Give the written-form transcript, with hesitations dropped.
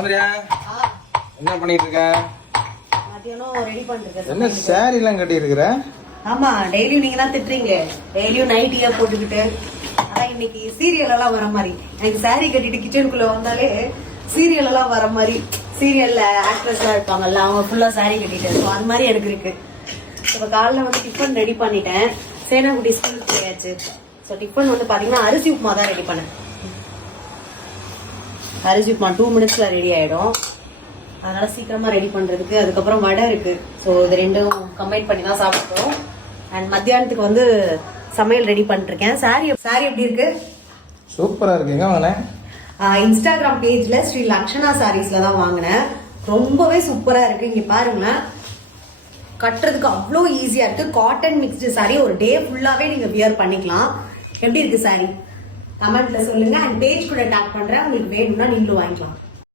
சௌந்தர்யா என்ன பண்ணிட்டு இருக்க? மத்தியானம் ரெடி பண்ணிருக்கேன். என்ன சாரி எல்லாம் கட்டி இருக்கிற? ஆமா, டெய்லியும் நீங்க தான் திட்டுறீங்க. டெய்லியும் நைட்டியா போட்டுக்கிட்டு. அதான் இன்னைக்கு சீரியல் எல்லாம் வர மாதிரி. எனக்கு சாரி கட்டிட்டு கிச்சனுக்குள்ள வந்தாலே சீரியல் எல்லாம் வர மாதிரி. சீரியல்ல ஆக்ட்ரஸ் எல்லாம் இருப்பாங்கல்ல, அவங்க ஃபுல்லா சாரி கட்டிட்டு. ஸோ அது மாதிரி எனக்கு இருக்கு. இப்ப காலைல வந்து டிஃபன் ரெடி பண்ணிட்டேன். சேனாக்குட்டி ஸ்கூல் போயாச்சு. ஸோ டிஃபன் வந்து பாத்தீங்கன்னா அரிசி உப்புமா தான் ரெடி பண்ணேன். அரிசி உப்புமா 2 minutesல ரெடி ஆயிடும். அதனால சீக்கிரமா ரெடி பண்றதுக்கு. அதுக்கப்புறம் வடை இருக்கு. ஸோ இது ரெண்டும் கம்பைன் பண்ணி தான் சாப்பிட்டோம். அண்ட் மத்தியானத்துக்கு வந்து சமையல் ரெடி பண்ணிருக்கேன். சாரி எப்படி இருக்கு? சூப்பரா இருக்கு. எங்க வாங்கினேன்? இன்ஸ்டாகிராம் பேஜ்ல ஸ்ரீ லக்ஷனா சாரீஸ்ல தான் வாங்கினேன். ரொம்பவே சூப்பரா இருக்கு. இங்க பாருங்களேன், கட்டுறதுக்கு அவ்வளோ ஈஸியா இருக்கு. காட்டன் மிக்ஸ்டு சாரி, ஒரு டே ஃபுல்லாவே நீங்க வியர் பண்ணிக்கலாம். எப்படி இருக்கு சாரி? கமெண்ட்ல சொல்லுங்க. அண்ட் பேஜ் கூட டேக் பண்றேன். உங்களுக்கு வேணும்னா நீங்களும் வாங்கிக்கலாம்.